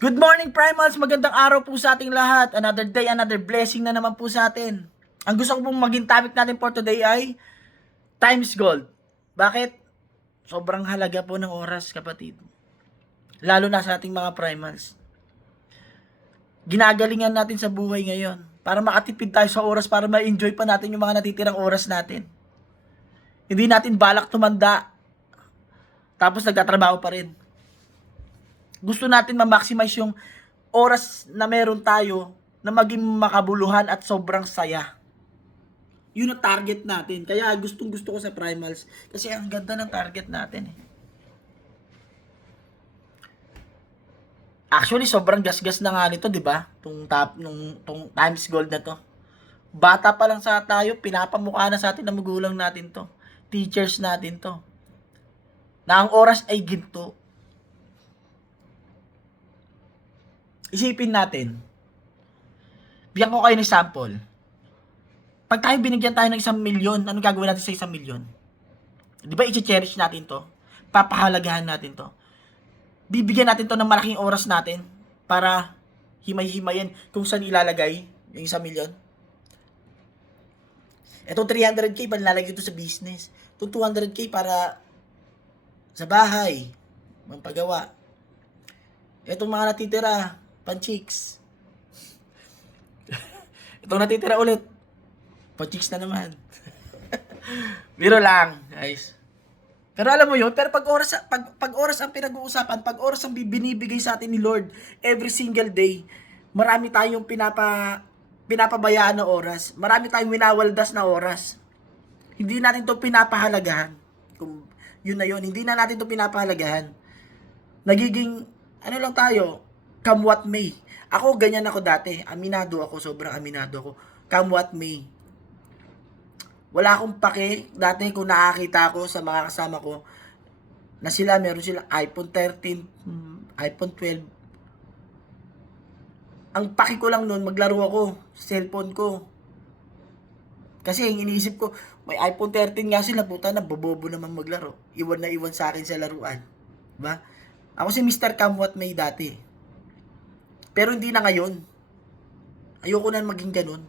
Good morning, Primals! Magandang araw po sa ating lahat. Another day, another blessing na naman po sa atin. Ang gusto ko pong maging topic natin for today ay times gold. Bakit? Sobrang halaga po ng oras, kapatid. Lalo na sa ating mga Primals. Ginagalingan natin sa buhay ngayon para makatipid tayo sa oras, para ma-enjoy pa natin yung mga natitirang oras natin. Hindi natin balak tumanda, tapos nagtatrabaho pa rin. Gusto natin ma-maximize yung oras na meron tayo na maging makabuluhan at sobrang saya. Yun ang target natin. Kaya gustong gusto ko sa Primals. Kasi ang ganda ng target natin eh. Actually, sobrang gasgas na nga nito, di ba? Tong times gold na to. Bata pa lang sa tayo, pinapamukha na sa atin ng magulang natin to. Teachers natin to. Na ang oras ay ginto. Isipin natin. Bigyan ko kayo ng sample. Pag tayo binigyan tayo ng 1,000,000, anong gagawin natin sa 1,000,000? Di ba i-cherish natin to? Papahalagahan natin to. Bibigyan natin to ng malaking oras natin para himay-himayin kung saan ilalagay yung 1,000,000. Itong 300k panlalagay ito sa business. Itong 200k para sa bahay, magpagawa. Itong mga natitira, pan-chicks. Itong natitira ulit, pan-chicks na naman. Biro lang, guys. Pero alam mo yun, pero pag oras ang pinag-uusapan, pag oras ang binibigay sa atin ni Lord every single day, marami tayong pinapabayaan na oras. Marami tayong winawaldas na oras. Hindi natin 'to pinapahalagahan. Kung yun na yun, hindi na natin 'to pinapahalagahan. Nagiging ano lang tayo, come what may. Ako ganyan ako dati. Aminado ako, sobrang aminado ako. Come what may. Wala akong pake dati kung nakakita ko sa mga kasama ko na meron sila iPhone 13, iPhone 12. Ang paki ko lang noon, maglaro ako sa cellphone ko. Kasi yung iniisip ko, may iPhone 13 nga sila, puta na, bobobo naman maglaro. Iwan na iwan sa akin sa laruan. Diba? Ako si Mr. Come What May dati. Pero hindi na ngayon. Ayoko na maging ganun.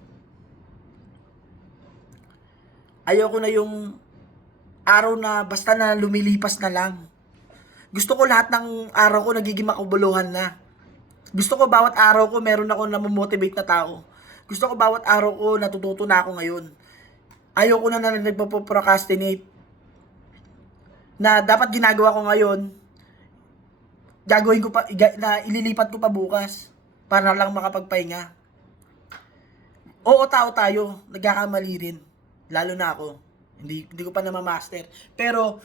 Ayoko na yung araw na basta na lumilipas na lang. Gusto ko lahat ng araw ko nagiging makabuluhan na. Gusto ko bawat araw ko meron ako na motivate na tao. Gusto ko bawat araw ko natututo na ako ngayon. Ayoko na nagpo-procrastinate. Na dapat ginagawa ko ngayon, gagawin ko pa, na ililipat ko pa bukas para lang makapagpahinga. Oo, tao tayo, nagkakamali rin. Lalo na ako. Hindi ko pa na-master. Pero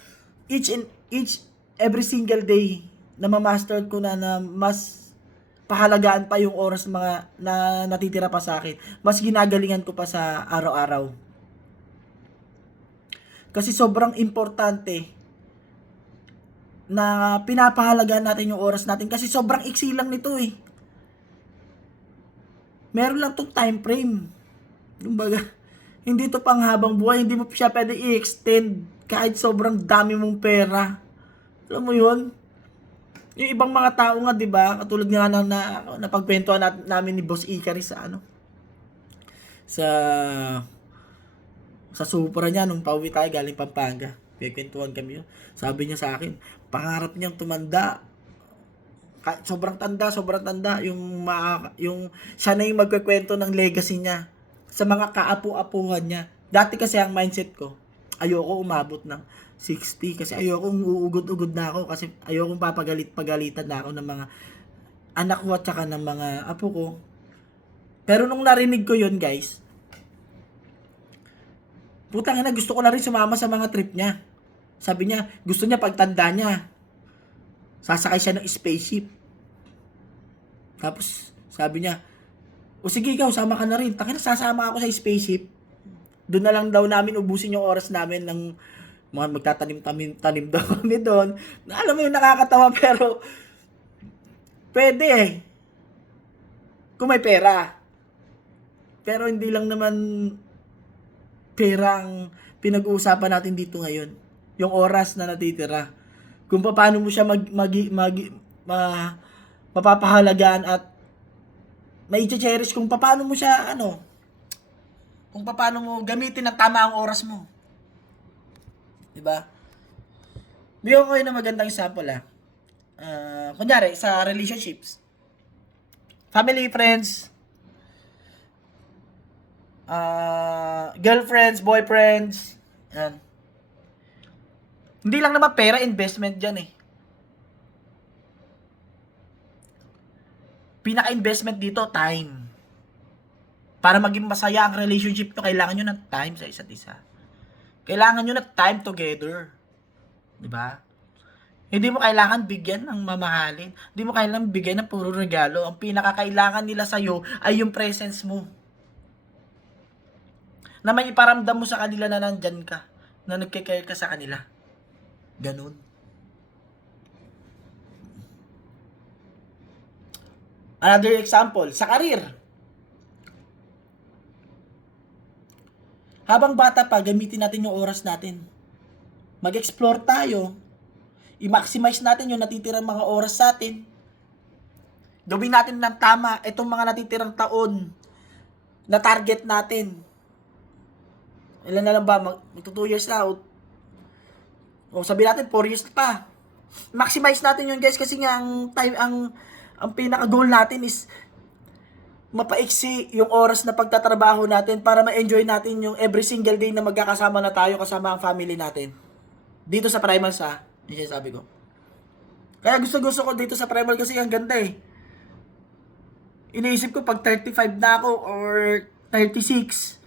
every single day na ma-master ko na mas pahalagaan pa yung oras mga na natitira pa sa akin. Mas ginagalingan ko pa sa araw-araw. Kasi sobrang importante na pinapahalagaan natin yung oras natin kasi sobrang iksi lang nito eh. Meron lang tong time frame. Kumbaga, hindi to panghabang buhay, hindi mo siya pwede i-extend kahit sobrang dami mong pera. Alam mo yun? Yung ibang mga tao nga, 'di ba? Katulad nga na napagkwentuhan namin ni Boss Ikari sa sa Supra niya nung pauwi tayo galing Pampanga. Kwentuhan kami yun. Sabi niya sa akin, pangarap niyang tumanda. Sobrang tanda yung siya na yung magkukwento ng legacy niya sa mga kaapu-apuhan niya. Dati kasi ang mindset ko, ayoko umabot ng 60 kasi ayoko uugod-ugod na ako kasi ayoko pagalitan na ako ng mga anak ko at saka ng mga apo ko. Pero nung narinig ko yun, guys, putang ina, gusto ko na rin sumama sa mga trip niya. Sabi niya, gusto niya pagtanda niya, sasakay siya ng spaceship. Tapos, sabi niya, o sige ikaw, sama ka na rin. Takina, sasama ako sa spaceship. Doon na lang daw namin ubusin yung oras namin ng mga magtatanim-tanim daw kami doon. Alam mo yung nakakatawa pero pwede eh. Kung may pera. Pero hindi lang naman perang pinag-uusapan natin dito ngayon. Yung oras na natitira. Kung paano mo siya mapapahalagaan at mai-cherish kung paano mo siya, kung paano mo gamitin ng tama ang oras mo. Diba? Bigyan ko kayo ng magandang example kunyari, sa relationships, family, friends, girlfriends, boyfriends, yan. Hindi lang naman pera, investment dyan eh. Pinaka-investment dito, time. Para maging masaya ang relationship nyo, kailangan nyo ng time sa isa't isa. Kailangan nyo ng time together. Diba? Hindi mo kailangan bigyan ng mamahalin. Hindi mo kailangan bigyan ng puro regalo. Ang pinakakailangan nila sa'yo ay yung presence mo. Na may iparamdam mo sa kanila na nandyan ka. Na nagkikare ka sa kanila. Ganun. Another example, sa karir. Habang bata pa, gamitin natin yung oras natin. Mag-explore tayo. I-maximize natin yung natitirang mga oras sa atin. Gawin natin ng tama itong mga natitirang taon na target natin. Ilan na lang ba? Magto 2 years na. O sabihin natin 4 years pa. Maximize natin yun, guys, kasi nga ang pinaka-goal natin is mapaiksi yung oras na pagtatrabaho natin para ma-enjoy natin yung every single day na magkakasama na tayo kasama ang family natin. Dito sa Primal yung sinasabi ko. Kaya gusto ko dito sa Primal kasi ang ganda eh. Iniisip ko pag 35 na ako or 36,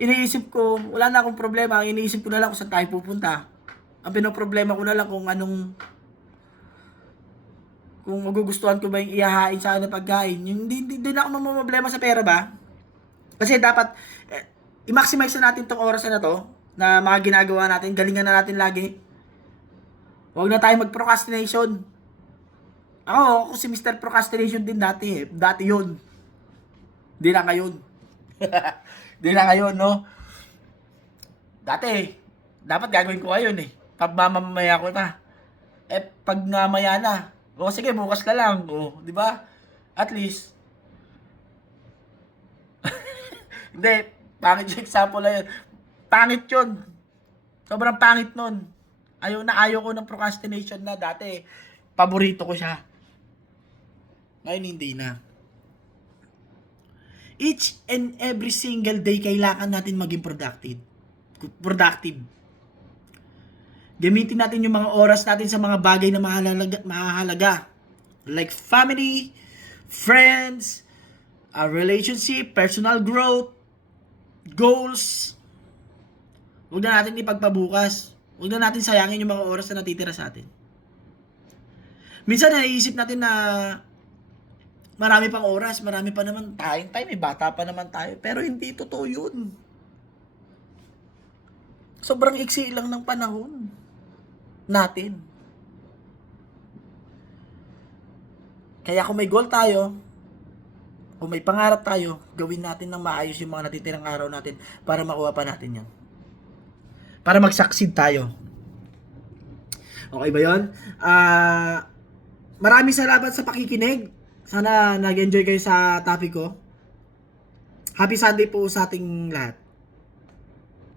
iniisip ko, wala na akong problema. Iniisip ko na lang kung saan tayo pupunta. Ang pinoproblema ko na lang kung magugustuhan ko ba yung ihahain sa akin na pagkain. Yung hindi na ako mamamblema sa pera ba? Kasi dapat, i-maximize na natin tong oras na to, na mga ginagawa natin, galingan na natin lagi. Huwag na tayo mag-procrastination. Ako si Mr. Procrastination din dati eh. Dati yun. Di na ngayon. Di na ngayon, no? Dati, dapat gagawin ko ngayon eh. Pagmamamaya ko na. Pag namaya na, sige, bukas ka lang. Di ba? At least. Hindi, pangit yung example na yun. Pangit yun. Sobrang pangit nun. Ayaw ko ng procrastination na dati. Paborito ko siya. Ngayon hindi na. Each and every single day, kailangan natin maging productive. Gamitin natin yung mga oras natin sa mga bagay na mahalaga. Like family, friends, relationship, personal growth, goals. Huwag na natin ipagpabukas. Huwag na natin sayangin yung mga oras na natitira sa atin. Minsan naiisip natin na marami pang oras, marami pa naman tayong time, bata pa naman tayo. Pero hindi totoo yun. Sobrang iksi lang ng panahon natin. Kaya kung may goal tayo, kung may pangarap tayo, gawin natin ng maayos yung mga natitirang araw natin para makuha pa natin yan. Para mag-succeed tayo. Okay ba yun? Maraming salamat sa pakikinig. Sana nag-enjoy kayo sa topic ko. Happy Sunday po sa ating lahat.